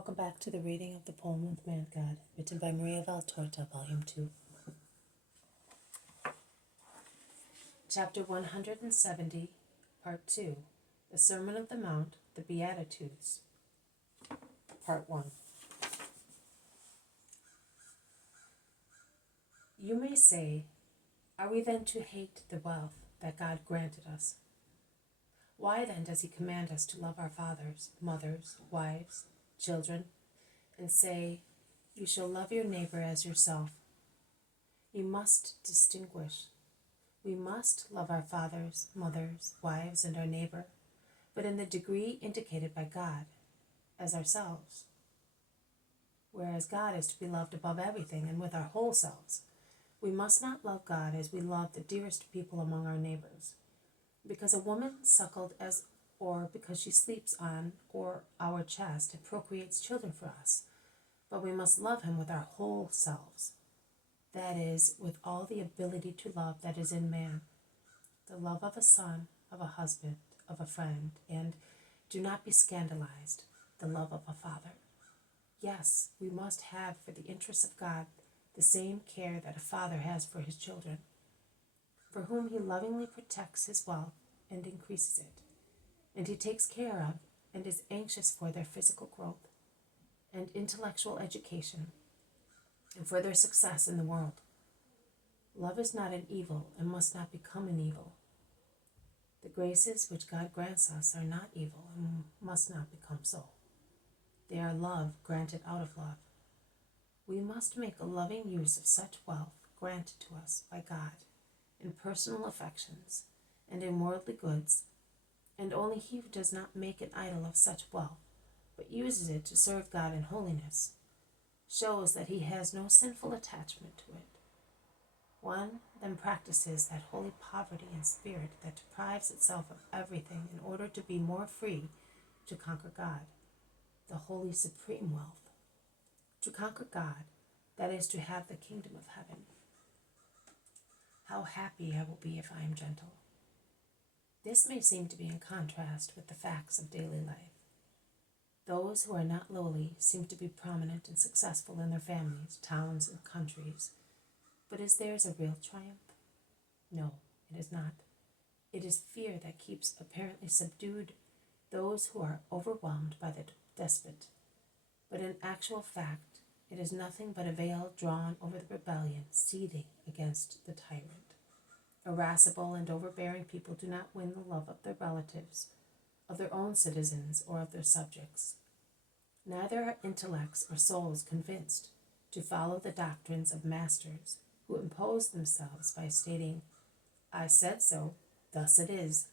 Welcome back to the reading of the poem of Man God, written by Maria Valtorta, Volume 2. Chapter 170, Part 2, The Sermon of the Mount, the Beatitudes, Part 1. You may say, are we then to hate the wealth that God granted us? Why then does he command us to love our fathers, mothers, wives, children, and say, you shall love your neighbor as yourself? You must distinguish. We must love our fathers, mothers, wives, and our neighbor, but in the degree indicated by God, as ourselves. Whereas God is to be loved above everything and with our whole selves, we must not love God as we love the dearest people among our neighbors. Because a woman suckled as, or because she sleeps on, or our chest and procreates children for us, but we must love him with our whole selves. That is, with all the ability to love that is in man, the love of a son, of a husband, of a friend, and, do not be scandalized, the love of a father. Yes, we must have for the interests of God the same care that a father has for his children, for whom he lovingly protects his wealth and increases it, and he takes care of and is anxious for their physical growth and intellectual education, and for their success in the world. Love is not an evil and must not become an evil. The graces which God grants us are not evil and must not become so. They are love granted out of love. We must make a loving use of such wealth granted to us by God in personal affections and in worldly goods, and only he who does not make an idol of such wealth, but uses it to serve God in holiness, shows that he has no sinful attachment to it. One then practices that holy poverty in spirit that deprives itself of everything in order to be more free to conquer God, the holy supreme wealth. To conquer God, that is to have the kingdom of heaven. How happy I will be if I am gentle. This may seem to be in contrast with the facts of daily life. Those who are not lowly seem to be prominent and successful in their families, towns, and countries. But is theirs a real triumph? No, it is not. It is fear that keeps apparently subdued those who are overwhelmed by the despot. But in actual fact, it is nothing but a veil drawn over the rebellion seething against the tyrant. Irascible and overbearing people do not win the love of their relatives, of their own citizens, or of their subjects. Neither are intellects or souls convinced to follow the doctrines of masters who impose themselves by stating, I said so, thus it is.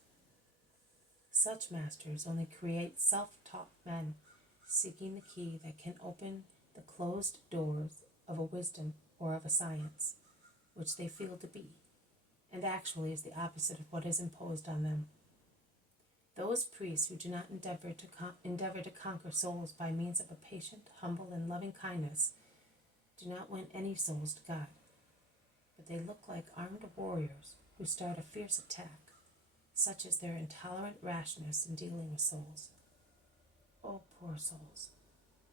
Such masters only create self-taught men seeking the key that can open the closed doors of a wisdom or of a science, which they feel to be, and actually is the opposite of what is imposed on them. Those priests who do not endeavor to conquer souls by means of a patient, humble, and loving kindness do not win any souls to God, but they look like armed warriors who start a fierce attack, such is their intolerant rashness in dealing with souls. Oh, poor souls!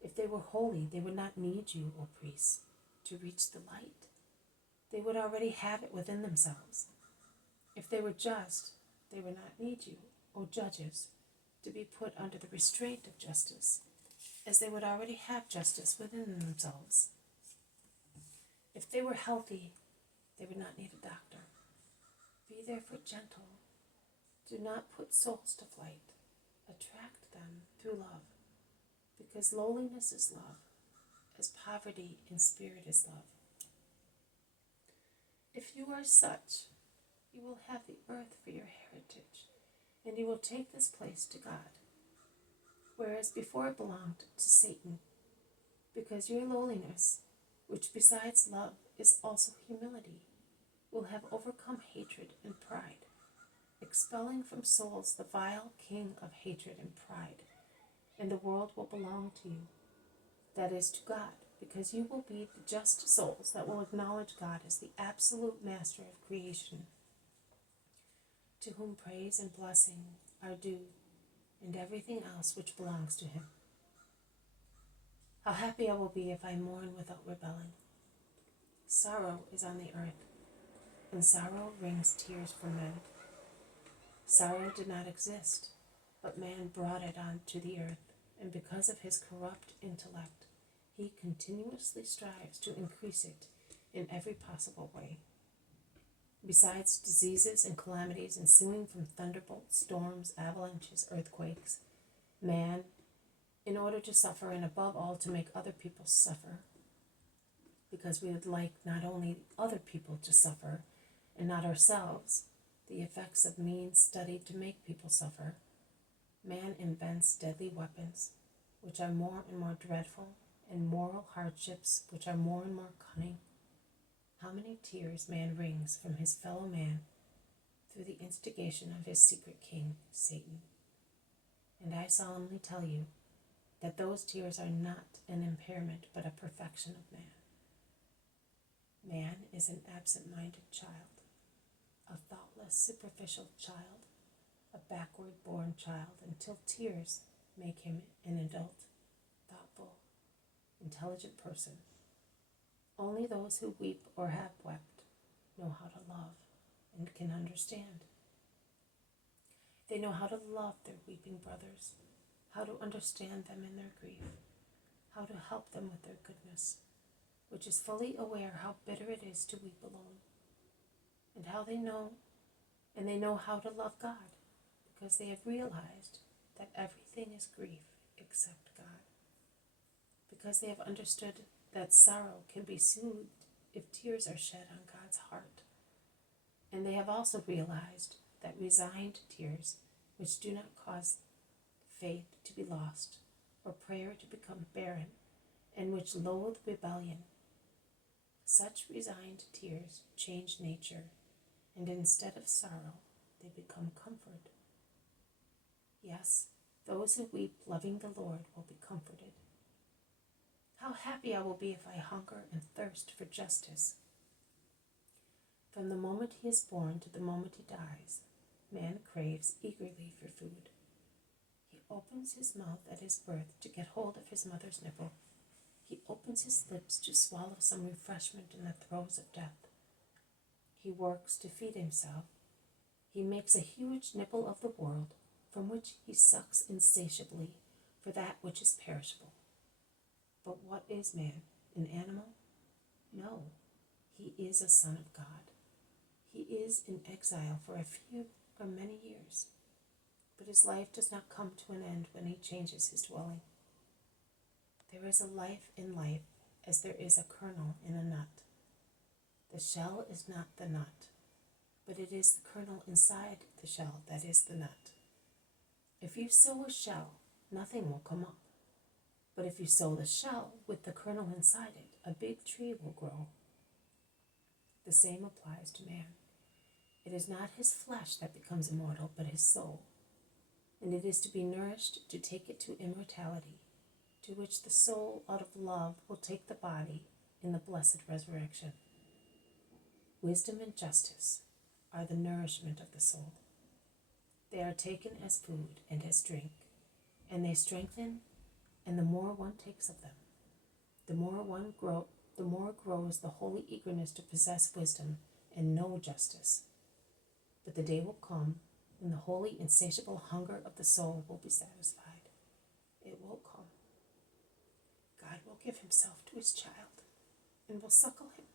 If they were holy, they would not need you, O priests, to reach the light. They would already have it within themselves. If they were just, they would not need you, O judges, to be put under the restraint of justice, as they would already have justice within themselves. If they were healthy, they would not need a doctor. Be therefore gentle. Do not put souls to flight. Attract them through love, because lowliness is love, as poverty in spirit is love. If you are such, you will have the earth for your heritage, and you will take this place to God, whereas before it belonged to Satan, because your lowliness, which besides love is also humility, will have overcome hatred and pride, expelling from souls the vile king of hatred and pride, and the world will belong to you, that is, to God, because you will be the just souls that will acknowledge God as the absolute master of creation, to whom praise and blessing are due, and everything else which belongs to him. How happy I will be if I mourn without rebelling. Sorrow is on the earth, and sorrow wrings tears from men. Sorrow did not exist, but man brought it onto the earth, and because of his corrupt intellect, he continuously strives to increase it in every possible way. Besides diseases and calamities ensuing from thunderbolts, storms, avalanches, earthquakes, man, in order to suffer and above all to make other people suffer, because we would like not only other people to suffer and not ourselves, the effects of means studied to make people suffer, man invents deadly weapons, which are more and more dreadful, and moral hardships, which are more and more cunning. How many tears man wrings from his fellow man through the instigation of his secret king, Satan. And I solemnly tell you that those tears are not an impairment but a perfection of man. Man is an absent-minded child, a thoughtless, superficial child, a backward-born child, until tears make him an adult, thoughtful, intelligent person. Only those who weep or have wept know how to love and can understand. They know how to love their weeping brothers, how to understand them in their grief, how to help them with their goodness, which is fully aware how bitter it is to weep alone, and they know how to love God, because they have realized that everything is grief except God, because they have understood that sorrow can be soothed if tears are shed on God's heart, and they have also realized that resigned tears, which do not cause faith to be lost or prayer to become barren, and which loathe rebellion, such resigned tears change nature, and instead of sorrow, they become comfort. Yes, those who weep loving the Lord will be comforted. How happy I will be if I hunger and thirst for justice. From the moment he is born to the moment he dies, man craves eagerly for food. He opens his mouth at his birth to get hold of his mother's nipple. He opens his lips to swallow some refreshment in the throes of death. He works to feed himself. He makes a huge nipple of the world, from which he sucks insatiably for that which is perishable. But what is man? An animal? No, he is a son of God. He is in exile for a few or many years, but his life does not come to an end when he changes his dwelling. There is a life in life as there is a kernel in a nut. The shell is not the nut, but it is the kernel inside the shell that is the nut. If you sow a shell, nothing will come up. But if you sow the shell with the kernel inside it, a big tree will grow. The same applies to man. It is not his flesh that becomes immortal, but his soul. And it is to be nourished to take it to immortality, to which the soul out of love will take the body in the blessed resurrection. Wisdom and justice are the nourishment of the soul. They are taken as food and as drink, and they strengthen, and the more one takes of them, the more grows the holy eagerness to possess wisdom and know justice. But the day will come when the holy insatiable hunger of the soul will be satisfied. It will come. God will give himself to his child and will suckle him,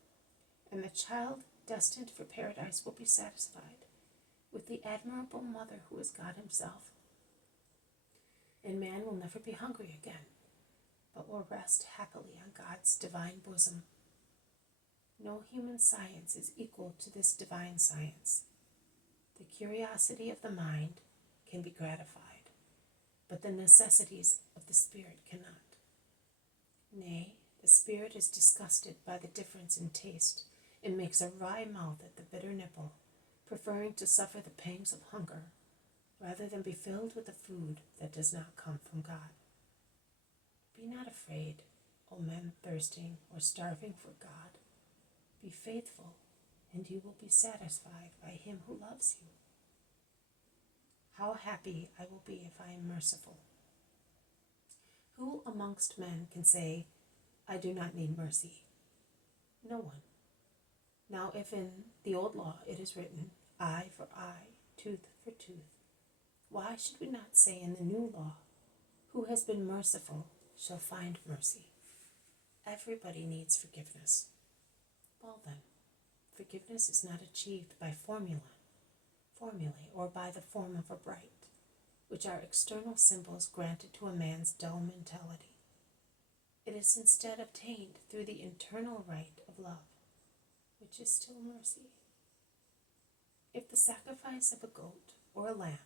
and the child destined for paradise will be satisfied with the admirable mother who is God himself. And man will never be hungry again, but will rest happily on God's divine bosom. No human science is equal to this divine science. The curiosity of the mind can be gratified, but the necessities of the spirit cannot. Nay, the spirit is disgusted by the difference in taste, and makes a wry mouth at the bitter nipple, preferring to suffer the pangs of hunger, rather than be filled with the food that does not come from God. Be not afraid, O men thirsting or starving for God. Be faithful, and you will be satisfied by him who loves you. How happy I will be if I am merciful. Who amongst men can say, I do not need mercy? No one. Now if in the old law it is written, eye for eye, tooth for tooth, why should we not say in the new law, who has been merciful shall find mercy? Everybody needs forgiveness. Well then, forgiveness is not achieved by formulae, or by the form of a rite, which are external symbols granted to a man's dull mentality. It is instead obtained through the internal rite of love, which is still mercy. If the sacrifice of a goat or a lamb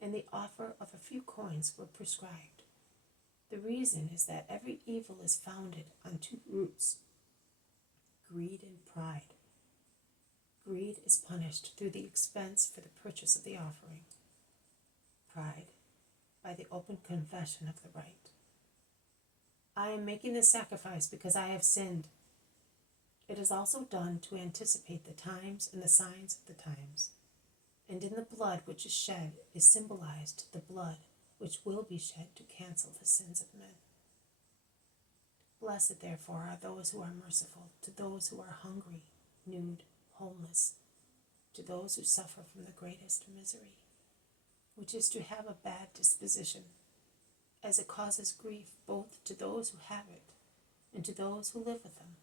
and the offer of a few coins were prescribed, the reason is that every evil is founded on two roots, greed and pride. Greed is punished through the expense for the purchase of the offering. Pride, by the open confession of the right. I am making this sacrifice because I have sinned. It is also done to anticipate the times and the signs of the times. And in the blood which is shed is symbolized the blood which will be shed to cancel the sins of men. Blessed, therefore, are those who are merciful, to those who are hungry, nude, homeless, to those who suffer from the greatest misery, which is to have a bad disposition, as it causes grief both to those who have it and to those who live with them.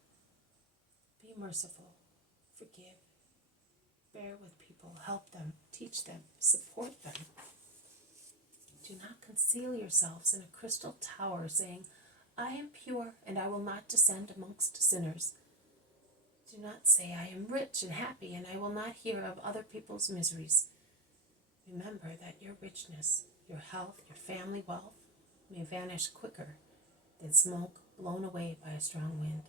Be merciful, forgive, bear with people, help them, teach them, support them. Do not conceal yourselves in a crystal tower, saying, I am pure and I will not descend amongst sinners. Do not say, I am rich and happy and I will not hear of other people's miseries. Remember that your richness, your health, your family wealth may vanish quicker than smoke blown away by a strong wind.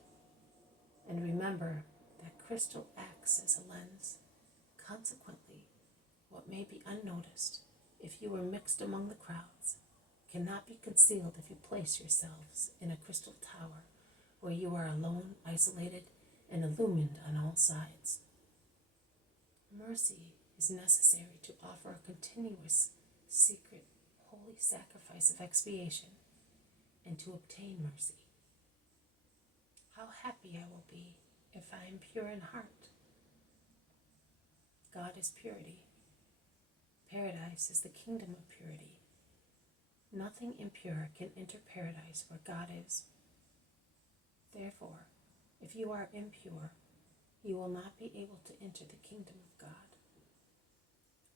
And remember that crystal acts as a lens. Consequently, what may be unnoticed if you are mixed among the crowds cannot be concealed if you place yourselves in a crystal tower where you are alone, isolated, and illumined on all sides. Mercy is necessary to offer a continuous, secret, holy sacrifice of expiation and to obtain mercy. How happy I will be if I am pure in heart. God is purity. Paradise is the kingdom of purity. Nothing impure can enter paradise where God is. Therefore, if you are impure, you will not be able to enter the kingdom of God.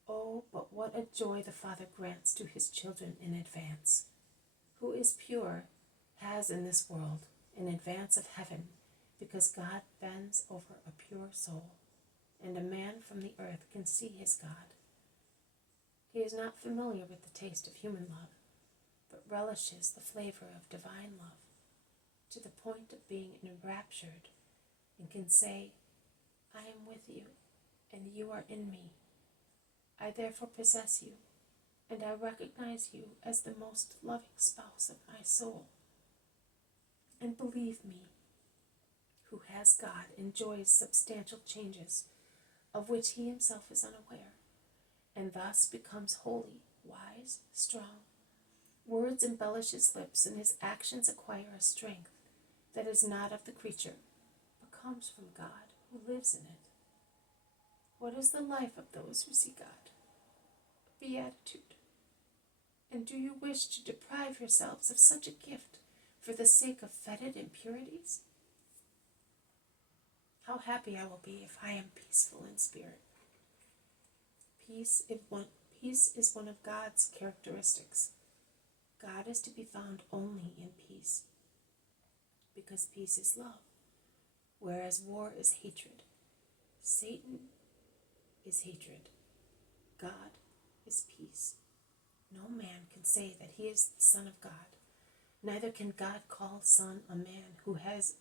Oh, but what a joy the Father grants to his children in advance. Who is pure has in this world an advance of heaven, because God bends over a pure soul, and a man from the earth can see his God. He is not familiar with the taste of human love, but relishes the flavor of divine love, to the point of being enraptured, and can say, I am with you, and you are in me. I therefore possess you, and I recognize you as the most loving spouse of my soul. And believe me, who has God enjoys substantial changes, of which he himself is unaware, and thus becomes holy, wise, strong. Words embellish his lips, and his actions acquire a strength that is not of the creature, but comes from God, who lives in it. What is the life of those who see God? A beatitude. And do you wish to deprive yourselves of such a gift for the sake of fetid impurities? How happy I will be if I am peaceful in spirit. Peace is one of God's characteristics. God is to be found only in peace, because peace is love, whereas war is hatred. Satan is hatred. God is peace. No man can say that he is the Son of God. Neither can God call son a man who has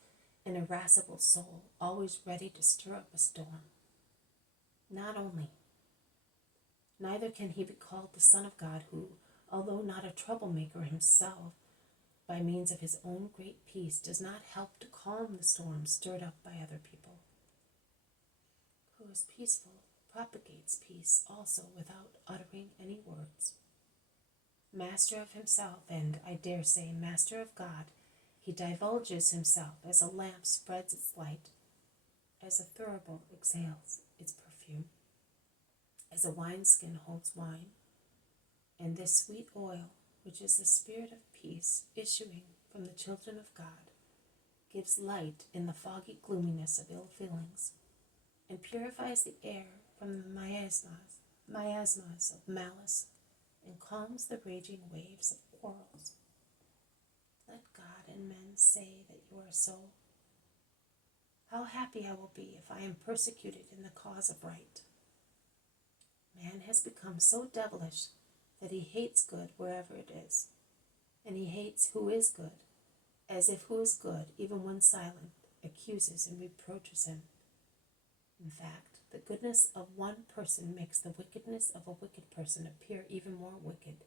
an irascible soul, always ready to stir up a storm. Neither can he be called the Son of God who, although not a troublemaker himself, by means of his own great peace, does not help to calm the storm stirred up by other people. Who is peaceful propagates peace also without uttering any words. Master of himself, and, I dare say, master of God, he divulges himself as a lamp spreads its light, as a thurible exhales its perfume, as a wineskin holds wine, and this sweet oil, which is the spirit of peace issuing from the children of God, gives light in the foggy gloominess of ill feelings, and purifies the air from the miasmas of malice, and calms the raging waves of quarrels. Let God and men say that you are so. How happy I will be if I am persecuted in the cause of right. Man has become so devilish that he hates good wherever it is, and he hates who is good, as if who is good, even when silent, accuses and reproaches him. In fact, the goodness of one person makes the wickedness of a wicked person appear even more wicked.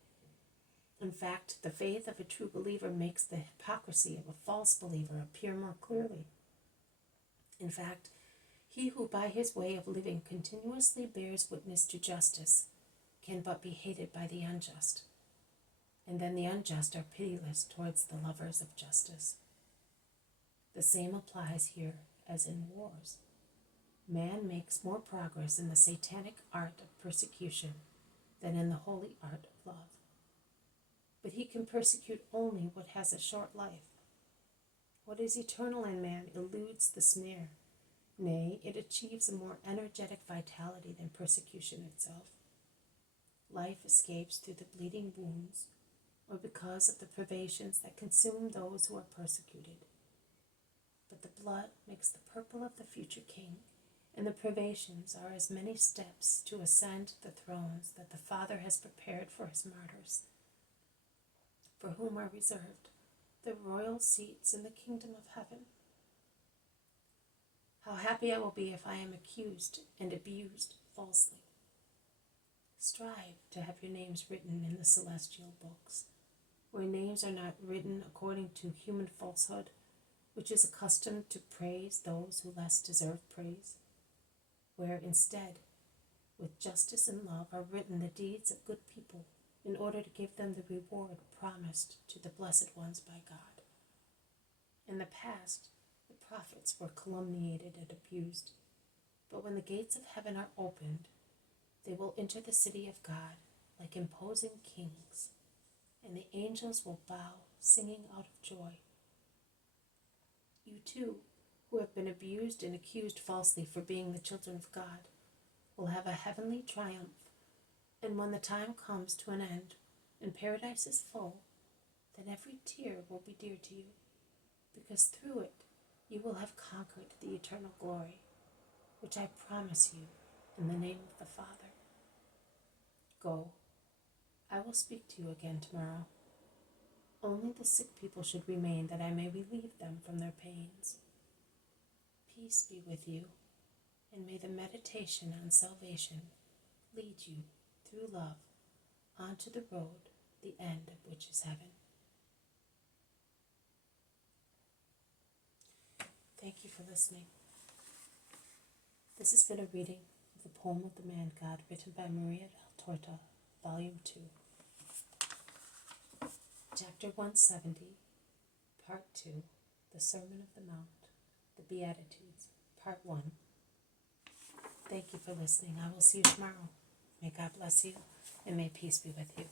In fact, the faith of a true believer makes the hypocrisy of a false believer appear more clearly. In fact, he who by his way of living continuously bears witness to justice can but be hated by the unjust, and then the unjust are pitiless towards the lovers of justice. The same applies here as in wars. Man makes more progress in the satanic art of persecution than in the holy art of love. But he can persecute only what has a short life. What is eternal in man eludes the snare. Nay, it achieves a more energetic vitality than persecution itself. Life escapes through the bleeding wounds, or because of the privations that consume those who are persecuted. But the blood makes the purple of the future king, and the privations are as many steps to ascend the thrones that the Father has prepared for his martyrs, for whom are reserved the royal seats in the kingdom of heaven. How happy I will be if I am accused and abused falsely. Strive to have your names written in the celestial books, where names are not written according to human falsehood, which is accustomed to praise those who less deserve praise, where instead, with justice and love, are written the deeds of good people, in order to give them the reward promised to the blessed ones by God. In the past, the prophets were calumniated and abused, but when the gates of heaven are opened, they will enter the city of God like imposing kings, and the angels will bow, singing out of joy. You too, who have been abused and accused falsely for being the children of God, will have a heavenly triumph, and when the time comes to an end and paradise is full, then every tear will be dear to you, because through it you will have conquered the eternal glory, which I promise you in the name of the Father. Go, I will speak to you again tomorrow. Only the sick people should remain, that I may relieve them from their pains. Peace be with you, and may the meditation on salvation lead you through love onto the road, the end of which is heaven. Thank you for listening. This has been a reading of the poem of the Man God, written by Maria del Torta, Volume 2. Chapter 170, Part 2, The Sermon of the Mount, the Beatitudes, Part 1. Thank you for listening. I will see you tomorrow. May God bless you, and may peace be with you.